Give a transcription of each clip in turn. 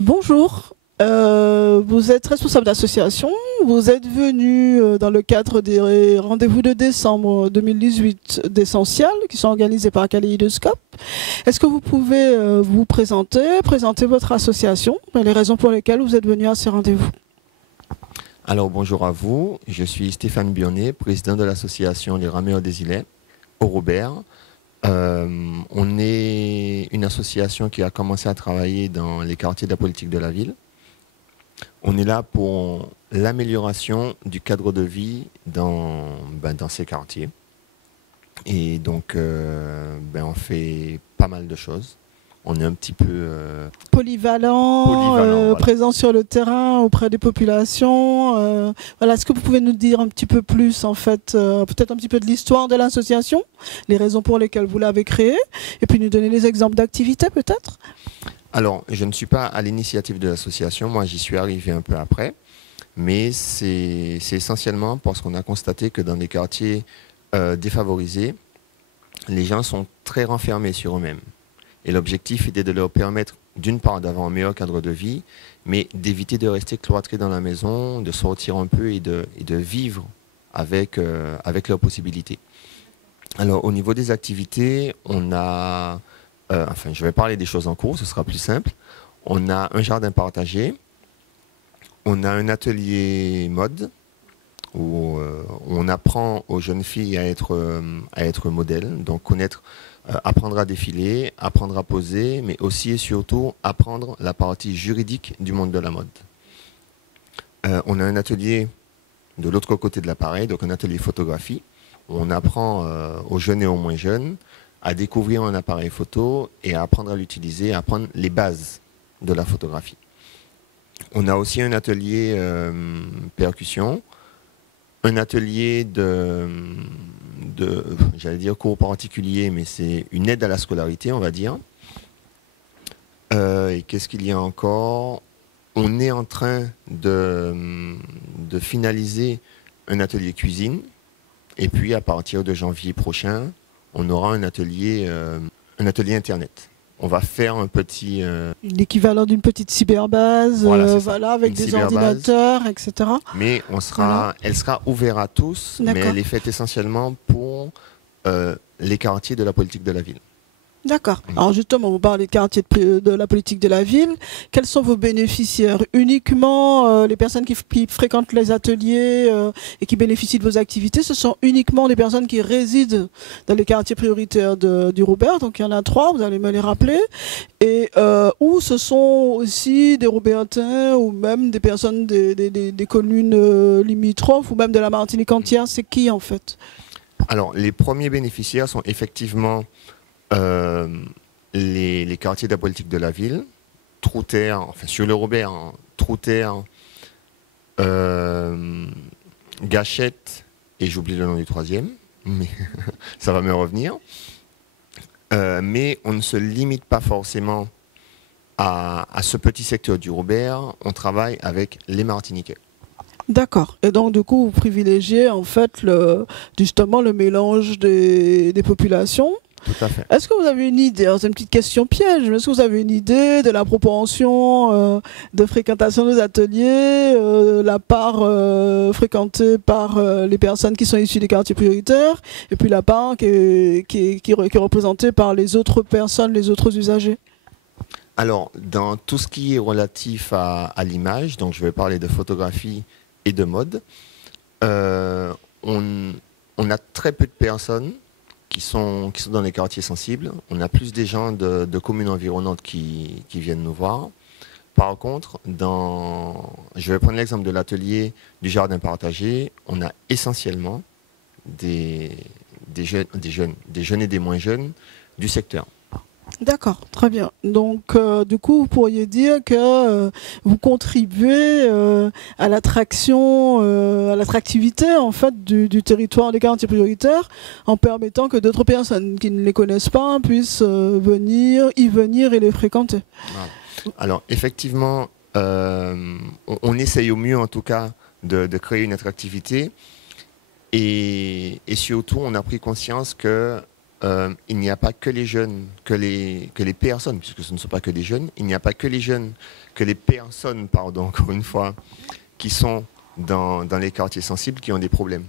Bonjour, vous êtes responsable d'association, vous êtes venu dans le cadre des rendez-vous de décembre 2018 d'Essentiel qui sont organisés par Kaléidoscope. Est-ce que vous pouvez vous présenter votre association et les raisons pour lesquelles vous êtes venu à ces rendez-vous? Alors bonjour à vous, je suis Stéphane Bionnet, président de l'association Les Rameurs des Îlets, au Robert. On est une association qui a commencé à travailler dans les quartiers de la politique de la ville. On est là pour l'amélioration du cadre de vie dans ces quartiers. Et donc, on fait pas mal de choses. On est un petit peu Polyvalent, polyvalent. Voilà. présent sur le terrain auprès des populations. Voilà, est-ce que vous pouvez nous dire un petit peu plus, en fait, peut-être un petit peu de l'histoire de l'association, les raisons pour lesquelles vous l'avez créée, et puis nous donner des exemples d'activités, peut-être? Alors, je ne suis pas à l'initiative de l'association, moi j'y suis arrivé un peu après, mais c'est essentiellement parce qu'on a constaté que dans des quartiers défavorisés, les gens sont très renfermés sur eux-mêmes. Et l'objectif était de leur permettre, d'une part, d'avoir un meilleur cadre de vie, mais d'éviter de rester cloîtrés dans la maison, de sortir un peu et de vivre avec leurs possibilités. Alors, au niveau des activités, on a... je vais parler des choses en cours, ce sera plus simple. On a un jardin partagé, on a un atelier mode, où on apprend aux jeunes filles à être modèles, donc apprendre à défiler, apprendre à poser, mais aussi et surtout apprendre la partie juridique du monde de la mode. On a un atelier de l'autre côté de l'appareil, donc un atelier photographie, où on apprend aux jeunes et aux moins jeunes à découvrir un appareil photo et à apprendre à l'utiliser, à apprendre les bases de la photographie. On a aussi un atelier percussion, un atelier j'allais dire cours particulier, mais c'est une aide à la scolarité, on va dire. Et qu'est-ce qu'il y a encore? On est en train de finaliser un atelier cuisine. Et puis, à partir de janvier prochain, on aura un atelier Internet. On va faire un petit... L'équivalent d'une petite cyberbase, voilà, avec des ordinateurs, etc. Mais elle sera ouverte à tous, mais elle est faite essentiellement pour les quartiers de la politique de la ville. D'accord. Alors justement, vous parlez de quartiers de la politique de la ville. Quels sont vos bénéficiaires? Uniquement les personnes qui fréquentent les ateliers et qui bénéficient de vos activités, ce sont uniquement des personnes qui résident dans les quartiers prioritaires du Robert. Donc il y en a 3, vous allez me les rappeler. Et ou ce sont aussi des Robértains ou même des personnes des communes limitrophes ou même de la Martinique entière. C'est qui en fait? Alors les premiers bénéficiaires sont effectivement les quartiers de la politique de la ville, Trouterre, enfin sur le Robert, hein, Trouterre, Gâchette, et j'oublie le nom du troisième, mais ça va me revenir. Mais on ne se limite pas forcément à ce petit secteur du Robert, on travaille avec les Martiniquais. D'accord. Et donc, du coup, vous privilégiez en fait justement le mélange des populations. Tout à fait. Est-ce que vous avez une idée, c'est une petite question piège, mais est-ce que vous avez une idée de la proportion de fréquentation des ateliers, la part fréquentée par les personnes qui sont issues des quartiers prioritaires, et puis la part qui est représentée par les autres personnes, les autres usagers? Alors, dans tout ce qui est relatif à l'image, donc je vais parler de photographie et de mode, on a très peu de personnes qui sont dans les quartiers sensibles. On a plus des gens de communes environnantes qui viennent nous voir. Par contre, je vais prendre l'exemple de l'atelier du jardin partagé. On a essentiellement des jeunes et des moins jeunes du secteur. D'accord, très bien. Donc, du coup, vous pourriez dire que vous contribuez à l'attraction, à l'attractivité en fait du territoire des quartiers prioritaires, en permettant que d'autres personnes qui ne les connaissent pas puissent y venir et les fréquenter. Voilà. Alors, effectivement, on essaye au mieux, en tout cas, de créer une attractivité, et surtout, on a pris conscience que il n'y a pas que les jeunes, que les personnes, puisque ce ne sont pas que des jeunes, il n'y a pas que les jeunes, que les personnes, pardon, encore une fois, qui sont dans les quartiers sensibles qui ont des problèmes.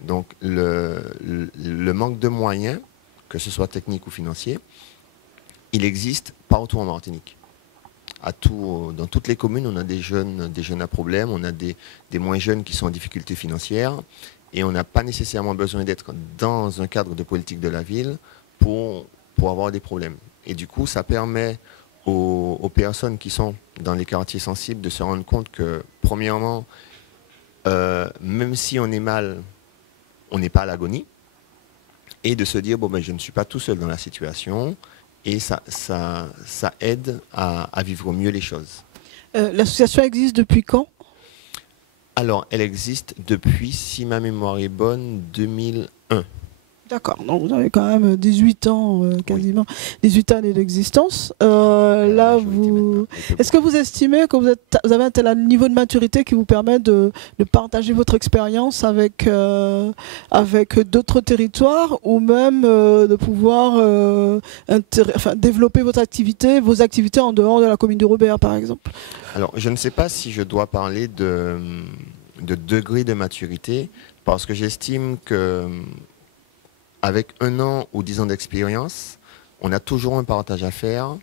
Donc le manque de moyens, que ce soit technique ou financier, il existe partout en Martinique. Dans toutes les communes, on a des jeunes à problème, on a des moins jeunes qui sont en difficulté financière, et on n'a pas nécessairement besoin d'être dans un cadre de politique de la ville pour avoir des problèmes. Et du coup, ça permet aux personnes qui sont dans les quartiers sensibles de se rendre compte que, premièrement, même si on est mal, on n'est pas à l'agonie, et de se dire, bon, ben, je ne suis pas tout seul dans la situation, et ça aide à vivre mieux les choses. L'association existe depuis quand? Alors, elle existe depuis, si ma mémoire est bonne, 2001. D'accord, donc vous avez quand même 18 ans, quasiment, oui. 18 années d'existence. Là, est-ce que vous estimez que vous avez un tel niveau de maturité qui vous permet de partager votre expérience avec d'autres territoires, ou même de pouvoir développer vos activités en dehors de la commune de Robert, par exemple? Alors, je ne sais pas si je dois parler de degré de maturité, parce que j'estime que avec 1 an ou 10 ans d'expérience, on a toujours un partage à faire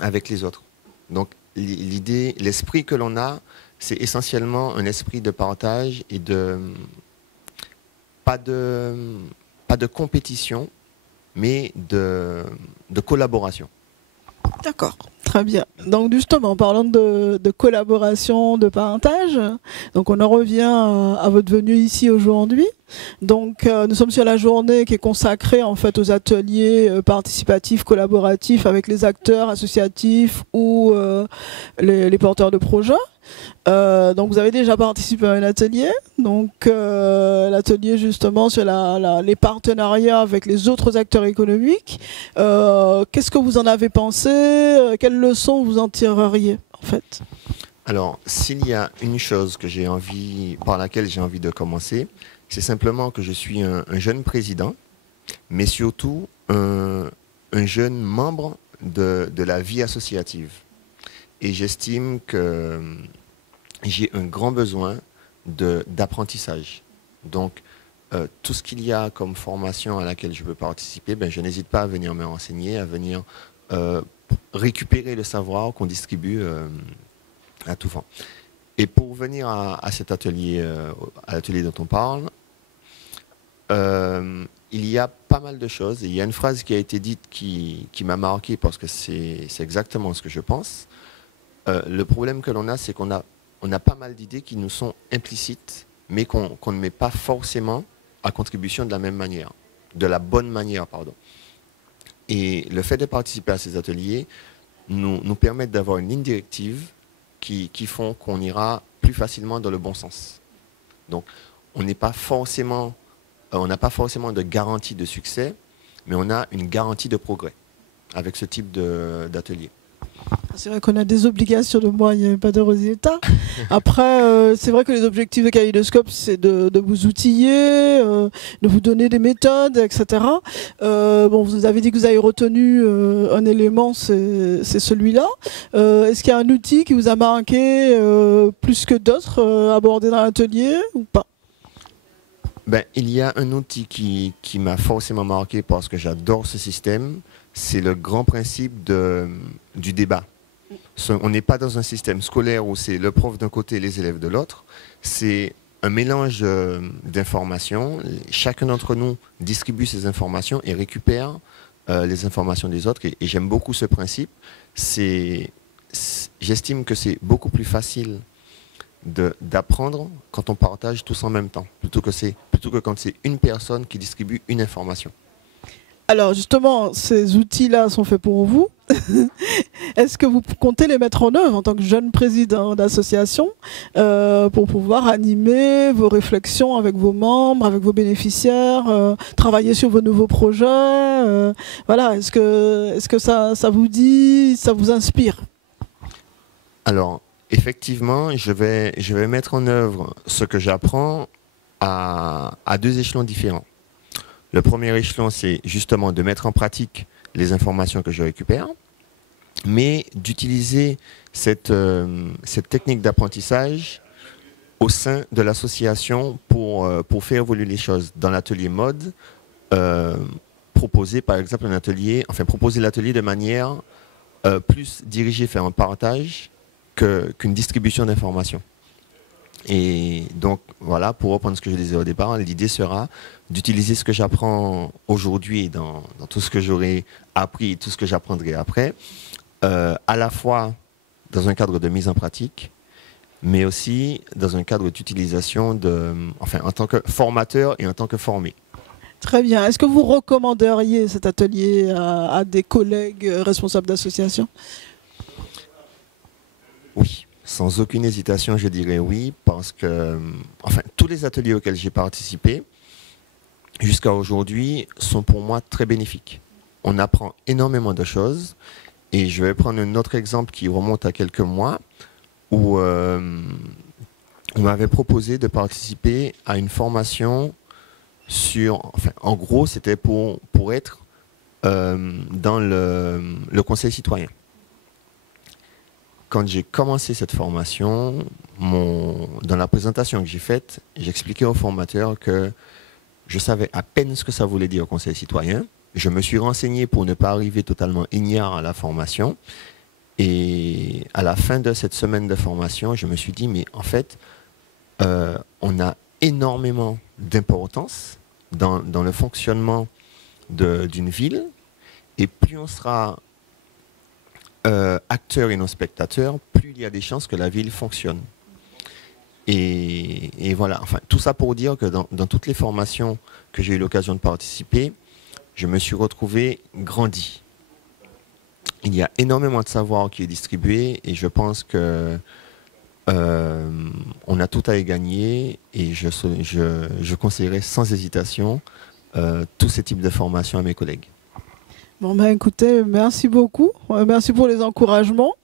avec les autres. Donc l'esprit que l'on a, c'est essentiellement un esprit de partage et pas de compétition, mais de collaboration. D'accord, très bien. Donc justement, en parlant de collaboration, de partage, donc on en revient à votre venue ici aujourd'hui. Donc nous sommes sur la journée qui est consacrée en fait aux ateliers participatifs, collaboratifs avec les acteurs associatifs ou les porteurs de projets. Donc vous avez déjà participé à un atelier, donc l'atelier justement sur les partenariats avec les autres acteurs économiques. Qu'est-ce que vous en avez pensé? Quelles leçons vous en tireriez en fait? Alors, s'il y a une chose par laquelle j'ai envie de commencer, c'est simplement que je suis un jeune président, mais surtout un jeune membre de la vie associative. Et j'estime que j'ai un grand besoin d'apprentissage. Donc, tout ce qu'il y a comme formation à laquelle je peux participer, ben, je n'hésite pas à venir me renseigner, à venir récupérer le savoir qu'on distribue à tout vent. Et pour venir à cet atelier, à l'atelier dont on parle, il y a pas mal de choses. Et il y a une phrase qui a été dite qui m'a marqué parce que c'est exactement ce que je pense. Le problème que l'on a, c'est qu'on a pas mal d'idées qui nous sont implicites, mais qu'on ne met pas forcément à contribution de la même manière, de la bonne manière, pardon. Et le fait de participer à ces ateliers nous permet d'avoir une ligne directive qui font qu'on ira plus facilement dans le bon sens. Donc, on n'a pas forcément de garantie de succès, mais on a une garantie de progrès avec ce type d'atelier. C'est vrai qu'on a des obligations de moyens, pas de résultats. Après, c'est vrai que les objectifs de Kaleidoscope, c'est de vous outiller, de vous donner des méthodes, etc. Bon, vous avez dit que vous avez retenu un élément, c'est celui-là. Est-ce qu'il y a un outil qui vous a marqué plus que d'autres abordés dans l'atelier ou pas? Ben, il y a un outil qui m'a forcément marqué parce que j'adore ce système, c'est le grand principe du débat. On n'est pas dans un système scolaire où c'est le prof d'un côté et les élèves de l'autre. C'est un mélange d'informations. Chacun d'entre nous distribue ses informations et récupère les informations des autres. Et j'aime beaucoup ce principe. J'estime que c'est beaucoup plus facile d'apprendre quand on partage tous en même temps, plutôt que quand c'est une personne qui distribue une information. Alors justement, ces outils-là sont faits pour vous. Est-ce que vous comptez les mettre en œuvre en tant que jeune président d'association pour pouvoir animer vos réflexions avec vos membres, avec vos bénéficiaires, travailler sur vos nouveaux projets voilà, est-ce que ça vous dit, ça vous inspire? Alors, effectivement, je vais mettre en œuvre ce que j'apprends à 2 échelons différents. Le premier échelon, c'est justement de mettre en pratique les informations que je récupère, mais d'utiliser cette technique d'apprentissage au sein de l'association pour faire évoluer les choses. Dans l'atelier mode, proposer par exemple proposer l'atelier de manière plus dirigée vers un partage qu'une distribution d'informations. Et donc voilà, pour reprendre ce que je disais au départ, l'idée sera d'utiliser ce que j'apprends aujourd'hui dans tout ce que j'aurai appris et tout ce que j'apprendrai après, à la fois dans un cadre de mise en pratique, mais aussi dans un cadre d'utilisation en tant que formateur et en tant que formé. Très bien. Est-ce que vous recommanderiez cet atelier à des collègues responsables d'associations? Oui, sans aucune hésitation, je dirais oui, parce que tous les ateliers auxquels j'ai participé jusqu'à aujourd'hui sont pour moi très bénéfiques. On apprend énormément de choses, et je vais prendre un autre exemple qui remonte à quelques mois, où on m'avait proposé de participer à une formation en gros, c'était pour être dans le conseil citoyen. Quand j'ai commencé cette formation, dans la présentation que j'ai faite, j'expliquais au formateur que je savais à peine ce que ça voulait dire conseil citoyen. Je me suis renseigné pour ne pas arriver totalement ignare à la formation. Et à la fin de cette semaine de formation, je me suis dit, mais en fait, on a énormément d'importance dans le fonctionnement d'une ville, et plus on sera acteur et non spectateur, plus il y a des chances que la ville fonctionne. Et voilà, tout ça pour dire que dans toutes les formations que j'ai eu l'occasion de participer, je me suis retrouvé grandi. Il y a énormément de savoir qui est distribué, et je pense que on a tout à y gagner, et je conseillerais sans hésitation tous ces types de formations à mes collègues. Bon ben écoutez, merci beaucoup, merci pour les encouragements,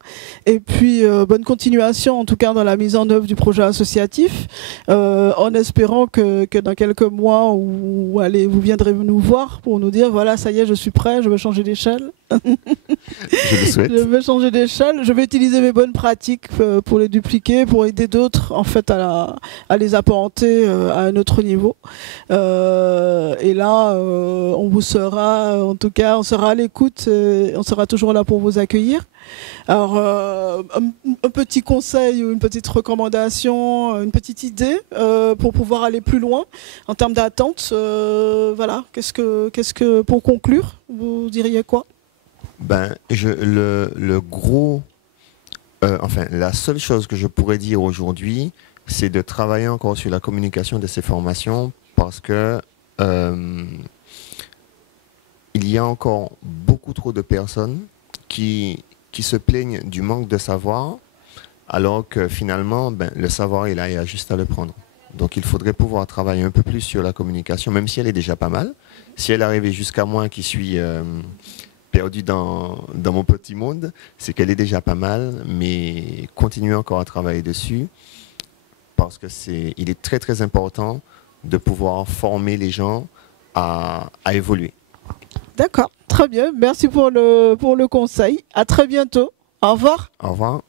et puis bonne continuation en tout cas dans la mise en œuvre du projet associatif, en espérant que dans quelques mois vous viendrez nous voir pour nous dire voilà, ça y est, je suis prêt, je veux changer d'échelle. Je le souhaite. Je vais changer d'échelle, je vais utiliser mes bonnes pratiques pour les dupliquer, pour aider d'autres en fait à les apporter à un autre niveau. Et là, on vous sera, en tout cas, on sera à l'écoute, on sera toujours là pour vous accueillir. Alors, un petit conseil ou une petite recommandation, une petite idée pour pouvoir aller plus loin en termes d'attente. Voilà, qu'est-ce que pour conclure, vous diriez quoi? La seule chose que je pourrais dire aujourd'hui, c'est de travailler encore sur la communication de ces formations, parce que il y a encore beaucoup trop de personnes qui se plaignent du manque de savoir, alors que finalement, le savoir est là, il y a juste à le prendre. Donc il faudrait pouvoir travailler un peu plus sur la communication, même si elle est déjà pas mal. Si elle arrivait jusqu'à moi qui suis perdu dans mon petit monde, c'est qu'elle est déjà pas mal, mais continuer encore à travailler dessus, parce que il est très très important de pouvoir former les gens à évoluer. D'accord, très bien. Merci pour le conseil. À très bientôt. Au revoir. Au revoir.